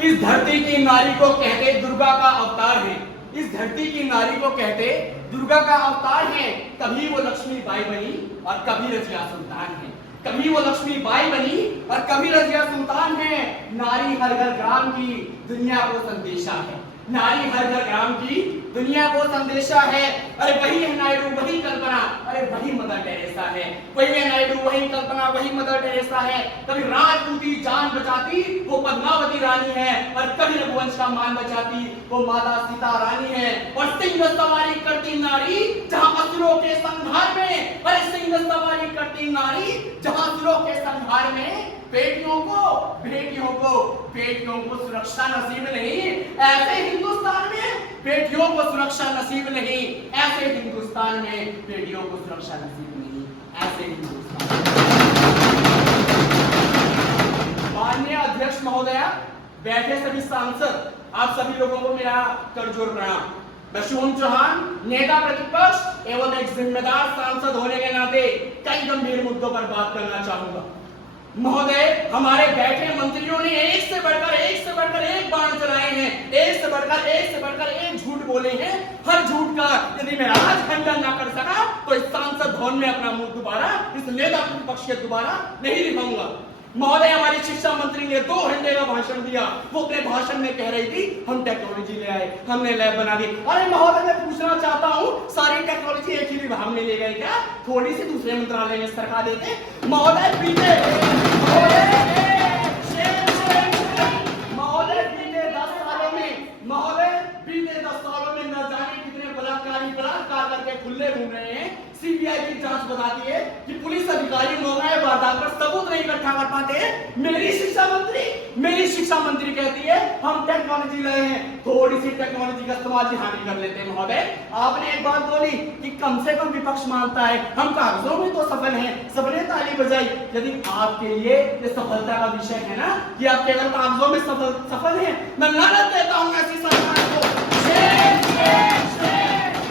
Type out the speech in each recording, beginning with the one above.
इस धरती की नारी को कहते दुर्गा का अवतार है। इस धरती की नारी को कहते दुर्गा का अवतार है। कभी वो लक्ष्मी बाई बनी और कभी रजिया सुल्तान है। कभी वो लक्ष्मी बाई बनी और कभी रजिया सुल्तान है। नारी हर घर ग्राम की दुनिया को संदेशा है। नारी हर घर ग्राम की दुनिया को संदेशा है। अरे वही है नायडू, वही कल्पना, अरे वही मदर टेरेसा है। वही है नायडू, वही कल्पना, वही मदर टेरेसा है। कभी राजपूती जान बचाती वो पद्मावती रानी है, और कभी रघुवंश का मान बचाती वो माता सीता रानी है। और सिंह सवारी करती नारी जहां असुरों के संहार में, अरे सिंह सवारी करती नारी जहां असुरों के संहार में बेटियों को सुरक्षा नसीब नहीं। ऐसे हिंदुस्तान में बेटियों को सुरक्षा नसीब नहीं। ऐसे हिंदुस्तान में बेटियों को सुरक्षा नसीब नहीं। ऐसे हिंदुस्तान। माननीय अध्यक्ष महोदया, बैठे सभी सांसद, आप सभी लोगों को मेरा करजोर प्रणाम। मैं शिवम चौहान, नेता प्रतिपक्ष एवं एक जिम्मेदार सांसद होने के नाते कई गंभीर मुद्दों पर बात करना चाहूंगा। महोदय, हमारे बैठे मंत्रियों ने एक से बढ़कर एक बाण चलाए हैं। एक से बढ़कर एक झूठ बोले हैं। हर झूठ का यदि मैं आज खंडन ना कर सका तो इस सांसद भवन में अपना मुंह दोबारा इस नेता प्रतिपक्ष के दोबारा नहीं दिखाऊंगा। महोदय, हमारी शिक्षा मंत्री ने 2 घंटे का भाषण दिया। वो अपने भाषण में कह रही थी हम टेक्नोलॉजी ले आए, हमने लैब बना दी। अरे महोदय, मैं पूछना चाहता हूँ, सारी टेक्नोलॉजी एक ही विभाग में ले गए क्या? थोड़ी सी दूसरे मंत्रालय में सरका देते। महोदय, बीते 10 सालों में न जाने कितने बलात्कार करके खुले घूम रहे हैं। सीबीआई की जांच बताती है कि पुलिस अधिकारी मौके वारदात पर सबूत नहीं इकट्ठा कर पाते। मेरी शिक्षा मंत्री कहती है हम टेक्नोलॉजी लाए हैं, थोड़ी सी टेक्नोलॉजी का इस्तेमाल ध्यान नहीं कर लेते। महोदय, आपने एक बात बोली कि कम से कम विपक्ष मानता है हम कागजों में तो सफल हैं, सबने ताली बजाई। यदि आपके लिए ये सफलता का विषय है ना कि आप केवल कागजों में सफल हैं, मैं लानत देता हूं ऐसी सरकार को।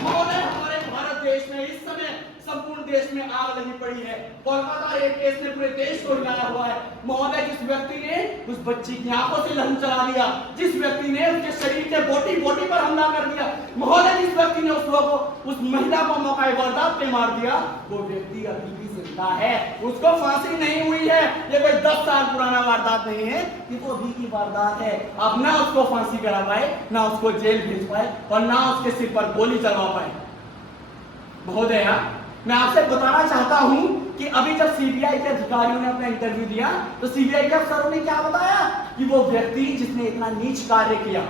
महोदय, हमारे भारत देश में इस समय संपूर्ण देश में आग लगी पड़ी है। कोलकाता रेप केस ने पूरे देश को हिलाया हुआ है। महोदय, जिस व्यक्ति ने उस बच्ची की आंखों से लहू चला दिया, जिस व्यक्ति ने उसके शरीर के बोटी पर हमला कर दिया, महोदय, जिस व्यक्ति ने उस महिला को मौका वारदात पे मार दिया, वो व्यक्ति अभी भी जिंदा है। उसको फांसी नहीं हुई है। ये कोई 10 साल पुराना वारदात नहीं है, ये तो अभी की वारदात है। अब ना उसको फांसी करा पाए, ना उसको जेल भेज पाए, और ना उसके सिर पर गोली चलवा पाए। महोदया, मैं आपसे बताना चाहता हूं कि अभी जब सीबीआई के अधिकारियों ने अपना इंटरव्यू दिया तो सीबीआई के अफसरों ने क्या बताया कि वो व्यक्ति जिसने इतना नीच कार्य किया,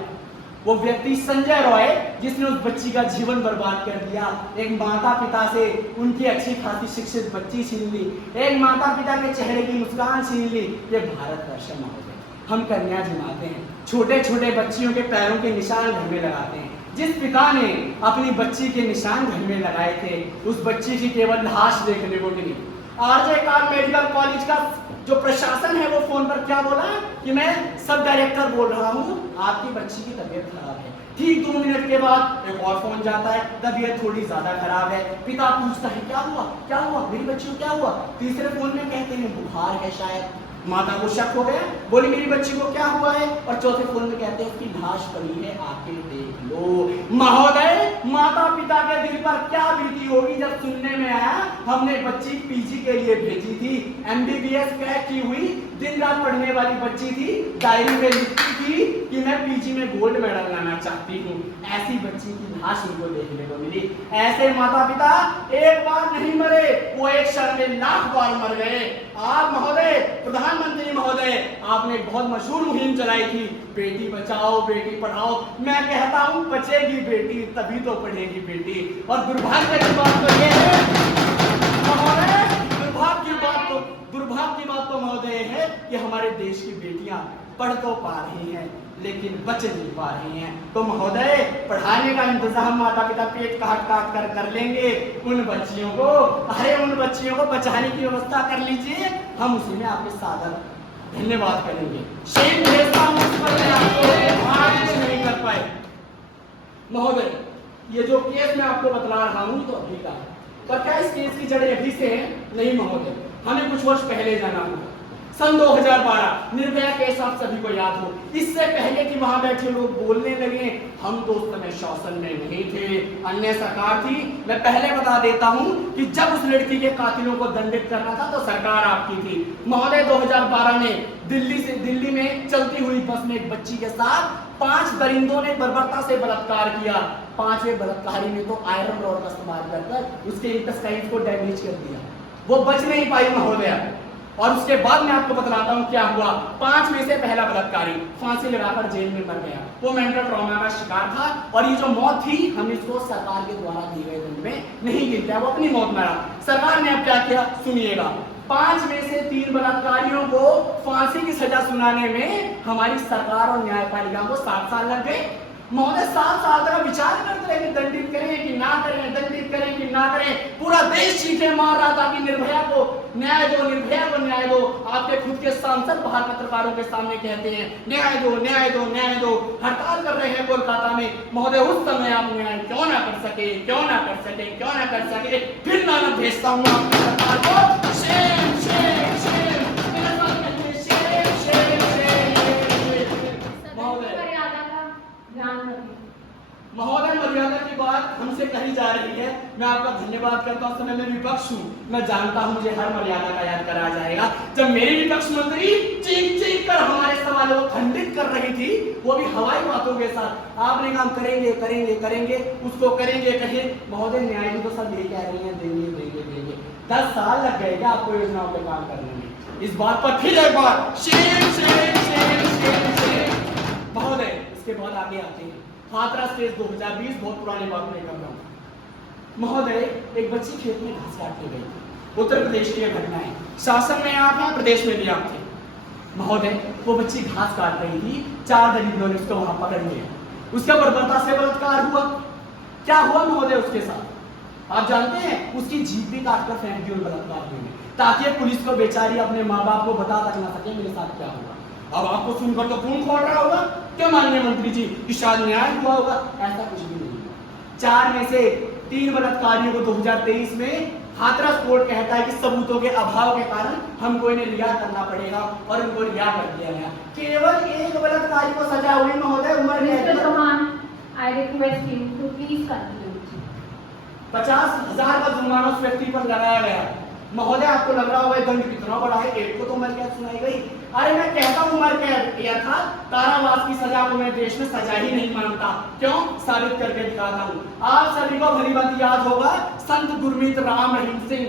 वो व्यक्ति संजय रॉय, जिसने उस बच्ची का जीवन बर्बाद कर दिया, एक माता पिता से उनकी अच्छी खासी शिक्षित बच्ची छीन ली, एक माता पिता के चेहरे की मुस्कान छीन ली। ये भारतवर्ष है महोदय। हम कन्या जमाते हैं, छोटे छोटे बच्चियों के पैरों के निशान घर में लगाते हैं। जिस पिता ने अपनी बच्ची के निशान घर में लगाए थे, उस बच्ची की केवल लाश देखने को मिली। आरजे खान मेडिकल कॉलेज का जो प्रशासन है वो फोन पर क्या बोला कि मैं सब डायरेक्टर बोल रहा हूँ, आपकी बच्ची की तबीयत खराब है। ठीक 2 मिनट के बाद एक और फोन जाता है, तबीयत थोड़ी ज्यादा खराब है। पिता पूछता है क्या हुआ मेरी बच्ची को क्या हुआ? तीसरे फोन में कहते हैं बुखार है शायद। माता को शक हो गया, बोली मेरी बच्ची को क्या हुआ है? और चौथे फोन में कहते हैं उसकी लाश पड़ी है, आके देख लो। महोदय, माता पिता के दिल पर क्या बीती होगी जब सुनने में आया हमने बच्ची पीजी के लिए भेजी थी, एमबीबीएस क्रैक की हुई, दिन रात पढ़ने वाली बच्ची थी, डायरी में लिखती थी कि मैं पीजी में गोल्ड मेडल लाना चाहती हूँ। ऐसी बच्ची की लाश उनको देखने को मिली। ऐसे माता पिता एक बार नहीं मरे, वो एक क्षण में लाख बार मर गए। आप महोदय, प्रधानमंत्री महोदय, आपने एक बहुत मशहूर मुहिम चलाई थी, बेटी बचाओ बेटी पढ़ाओ। मैं कहता हूँ बचेगी बेटी तभी तो पढ़ेगी बेटी। और दुर्भाग्य की बात तो यह है महोदय, दुर्भाग्य की बात तो महोदय है कि हमारे देश की बेटियां पढ़ तो पा रही हैं लेकिन बच नहीं पा रही हैं। तो महोदय, पढ़ाने का इंतजाम माता पिता पेट काट कर लेंगे। उन बच्चियों को बचाने की व्यवस्था कर लीजिए, हम उसी में आपके सादर धन्यवाद करेंगे। शेख भेजता हूं उस पर मैं आपको नहीं कर पाए। महोदय, ये जो केस मैं आपको बतला रहा हूं तो अभी का है, पर क्या इस केस की जड़ें अभी से हैं? नहीं महोदय, हमें कुछ वर्ष पहले जाना होगा। सन 2012 निर्भया केस आप सभी को याद हो। इससे पहले कि वहां बैठे लोग बोलने लगे, हम तो उस समय शासन में नहीं थे, अन्य सरकार थी। मैं पहले बता देता हूं कि जब उस लड़की के कातिलों को दंडित करना था तो सरकार आपकी थी। महोदय 2012 में दिल्ली में चलती हुई बस में एक बच्ची के साथ 5 दरिंदों ने बर्बरता से बलात्कार किया। 5वें बलात्कारी ने तो आयरन रॉड का इस्तेमाल कर उसके इंटेस्टाइन्स को डैमेज कर दिया, वो बच नहीं पाई महोदय। और उसके बाद मैं आपको बतलाता हूं क्या हुआ। 5 में से पहला बलात्कारी फांसी लगाकर जेल में मर गया, वो मेंटल ट्रॉमा का शिकार था। और ये जो मौत थी हम इसको सरकार के द्वारा दिए गए दंड में नहीं गिनते, वो अपनी मौत मरा। सरकार ने अब क्या किया सुनिएगा, 5 में से 3 बलात्कारियों को फांसी की सजा सुनाने में हमारी सरकार और न्यायपालिका को 7 साल लग गए। महोदय 7 साल तक विचार करते रहे कि दंडित करें कि ना करें, दंडित करें कि ना करें। पूरा देश चीखें मार रहा था कि निर्भया को न्याय दो, निर्भया को न्याय दो। आपके खुद के सांसद बाहर पत्रकारों के सामने कहते हैं न्याय दो, न्याय दो, न्याय दो, हड़ताल कर रहे हैं कोलकाता में। महोदय उस समय आप न्याय क्यों ना कर सके, क्यों ना कर सके, क्यों ना कर सके। फिर लानत भेजता हूं आपकी सरकार को। शेम शेम शेम महोदय मर्यादा की बात हमसे कही जा रही है, मैं आपका धन्यवाद करता हूं। समय में विपक्ष हूं, मैं जानता हूं मुझे हर मर्यादा का याद कराया जाएगा। जब मेरी विपक्ष मंत्री चीख चीख कर हमारे सवालों को खंडित कर रही थी, वो भी हवाई बातों के साथ, आपने काम करेंगे करेंगे करेंगे, उसको करेंगे कहे। महोदय न्याय भी तो सब यही कह रही है देंगे देंगे देंगे। 10 साल लग गए क्या आपको योजनाओं पे काम करने में। इस बात पर फिर एक बार shame shame shame shame shame. महोदय इसके बाद आगे आते हैं हाथरस केस 2020, बहुत पुरानी बात नहीं कर रहा हूं। महोदय एक बच्ची खेत में घास काटने गई, उत्तर प्रदेश की घटना है। शासन में आप हैं, प्रदेश में भी आप थे। महोदय वो बच्ची घास काट रही थी, 4 दरिंदों ने उसको वहां पकड़ लिया, उसका बर्बरता से बलात्कार हुआ। क्या हुआ महोदय उसके साथ आप जानते हैं, उसकी जीभ भी काटकर फेंक दी उन बलात्कारियों ने, ताकि पुलिस को बेचारी अपने माँ बाप को बता तक ना सके मेरे साथ क्या हुआ। अब आपको सुनकर तो खून खोल रहा होगा क्या माननीय मंत्री जी कि शायद न्याय हुआ होगा, ऐसा कुछ भी नहीं हुआ। 4 में से 3 बलात्कारियों को 2023 में हाथरस कोर्ट कहता है कि सबूतों के अभाव के कारण हमको इन्हें रिहा करना पड़ेगा और उनको रिहा कर दिया गया। केवल एक बलात्कारी को सजा हुई महोदय, उम्र में 50,000 का जुर्माना उस व्यक्ति पर लगाया गया। महोदय आपको लग रहा होगा दंड कितना बड़ा है, एक को तो उम्र कैद सुनाई गई। अरे मैं कहता हूं उम्र कैद किया था, कारावास की सजा को मैं देश में सजा ही नहीं मानता। क्यों, साबित करके दिखाता हूं। आप सभी को भली बात याद होगा संत गुरमीत राम रहीम सिंह,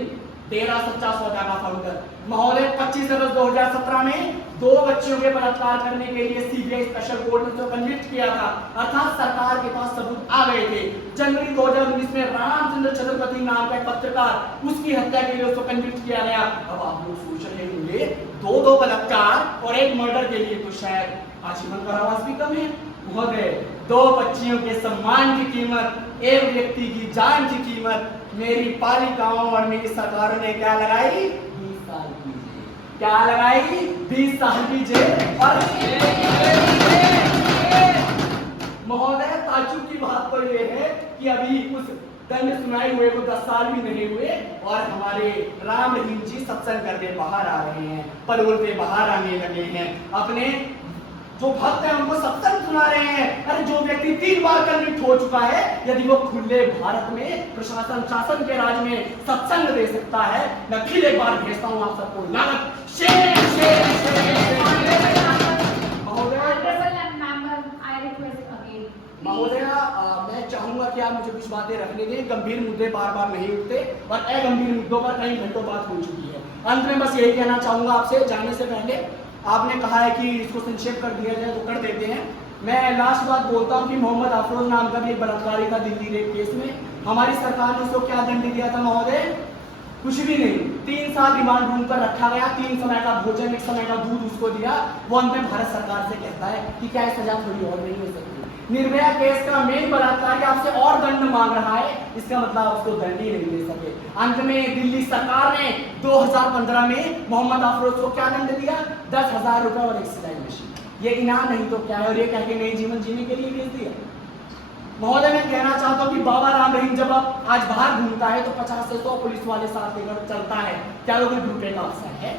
डेरा सच्चा सौदा का फाउंडर। महोदय 25 अगस्त 2017 में 2 बच्चियों के बलात्कार करने के लिए सीबीआई स्पेशल कोर्ट ने उसको कन्विक्ट किया था, अर्थात सरकार के पास सबूत आ गए थे। जनवरी 2019 में रामचंद्र छत्रपति नाम का एक पत्रकार, उसकी हत्या के लिए उसको कन्विक्ट किया गया। अब आप लोग सोच रहे होंगे 2 बलात्कार और 1 मर्डर के लिए तो शायद आजीवन कारावास भी कम है। महोदय 2 बच्चियों के सम्मान की कीमत, 1 व्यक्ति की जान की कीमत मेरी पालिकाओं और मेरी सरकारों ने क्या लगाई, 20 साल की जेल। क्या लगाई, 20 साल की जेल। और महोदय ताज्जुब की बात तो ये है कि अभी उस दंड सुनाए हुए को 10 साल भी नहीं हुए और हमारे राम रहीम जी सत्संग करने बाहर आ रहे हैं, परोल पे बाहर आने लगे हैं, अपने जो भक्त हैं उनको सत्संग सुना रहे हैं। अरे जो व्यक्ति 3 बार कन्विक्ट हो चुका है, यदि वो खुले भारत में प्रशासन शासन के राज में सत्संग दे सकता है, मैं फिर एक बार भेजता हूं आप सबको लानत। महोदया मैं चाहूंगा कि आप मुझे कुछ बातें रखने दें, गंभीर मुद्दे बार बार नहीं उठते और अगंभीर मुद्दों पर कई घंटों बात हो चुकी है। अंत में बस यही कहना चाहूंगा आपसे, जाने से पहले आपने कहा है कि इसको संक्षेप कर दिया जाए तो कर देते हैं। मैं लास्ट बात बोलता हूं कि मोहम्मद अफरोज नाम का भी एक बलात्कारी था दिल्ली रेप केस में, हमारी सरकार ने उसको क्या दंड दिया था महोदय, कुछ भी नहीं, 3 साल रिमांड रूम पर रखा गया, 3 समय का भोजन 1 समय का दूध उसको दिया। वो अंत में भारत सरकार से कहता है कि क्या सजा थोड़ी और नहीं हो सकती। निर्भया केस का मेन बलात्कारी आपसे और दंड मांग रहा है, इसका मतलब उसको दंड ही नहीं दे सके। अंत में दिल्ली सरकार ने 2015 में मोहम्मद अफरोज को क्या दंड दिया, 10,000 रुपए और एक सिलाई मशीन। ये इनाम नहीं तो क्या है, और ये कह के नई जीवन जीने के लिए भेज दिया। महोदय मैं कहना चाहता हूँ कि बाबा राम रहीम जब आप आज बाहर घूमता है तो 50 से 100 पुलिस वाले साथ लेकर चलता है, क्या वो कोई झूठे का अफसर है?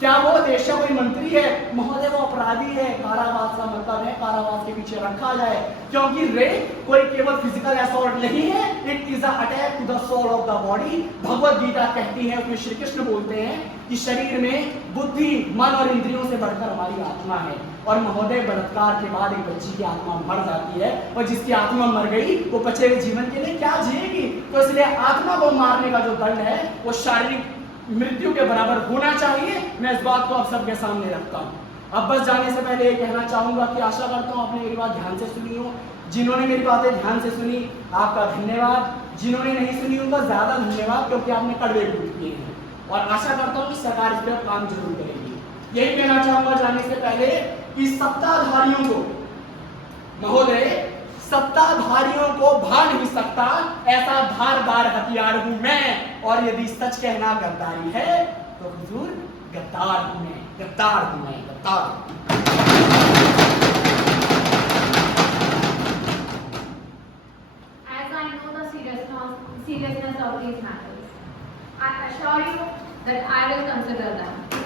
क्या वो देश का कोई मंत्री है? महोदय वो अपराधी है। कारावास का मतलब है कारावास के पीछे रखा जाए, क्योंकि रेप कोई केवल फिजिकल असॉल्ट नहीं है, it is attack to the soul of the body. Bhagavad Gita कहती है, उसमें श्री कृष्ण बोलते हैं कि शरीर में बुद्धि, मन और इंद्रियों से बढ़कर हमारी आत्मा है। और महोदय बलात्कार के बाद एक बच्ची की आत्मा मर जाती है, और जिसकी आत्मा मर गई वो बचे हुए जीवन के लिए क्या जिएगी? तो इसलिए आत्मा को मारने का जो दंड है वो शारीरिक मृत्यु के बराबर होना चाहिए। मैं इस बात को आप सबके सामने रखता हूं। अब बस जाने से पहले ये कहना चाहूंगा कि आशा करता हूं आपने मेरी बात ध्यान से सुनी हो। जिन्होंने मेरी बातें ध्यान से सुनी आपका धन्यवाद, जिन्होंने नहीं सुनी उनका ज्यादा धन्यवाद, क्योंकि आपने कड़वे टूट किए हैं। और आशा करता हूं कि सरकार इस पर काम जरूर करेगी। यही कहना चाहूंगा जाने से पहले कि सत्ताधारियों को, महोदय सत्ताधारियों को भा नहीं सकता ऐसा धारदार हथियार हूं मैं, और यदि सच कहना गद्दारी है तो हुजूर गद्दार हूं मैं, गद्दार हूं मैं, गद्दार। As I know the seriousness of these matters, I assure you that I will consider them.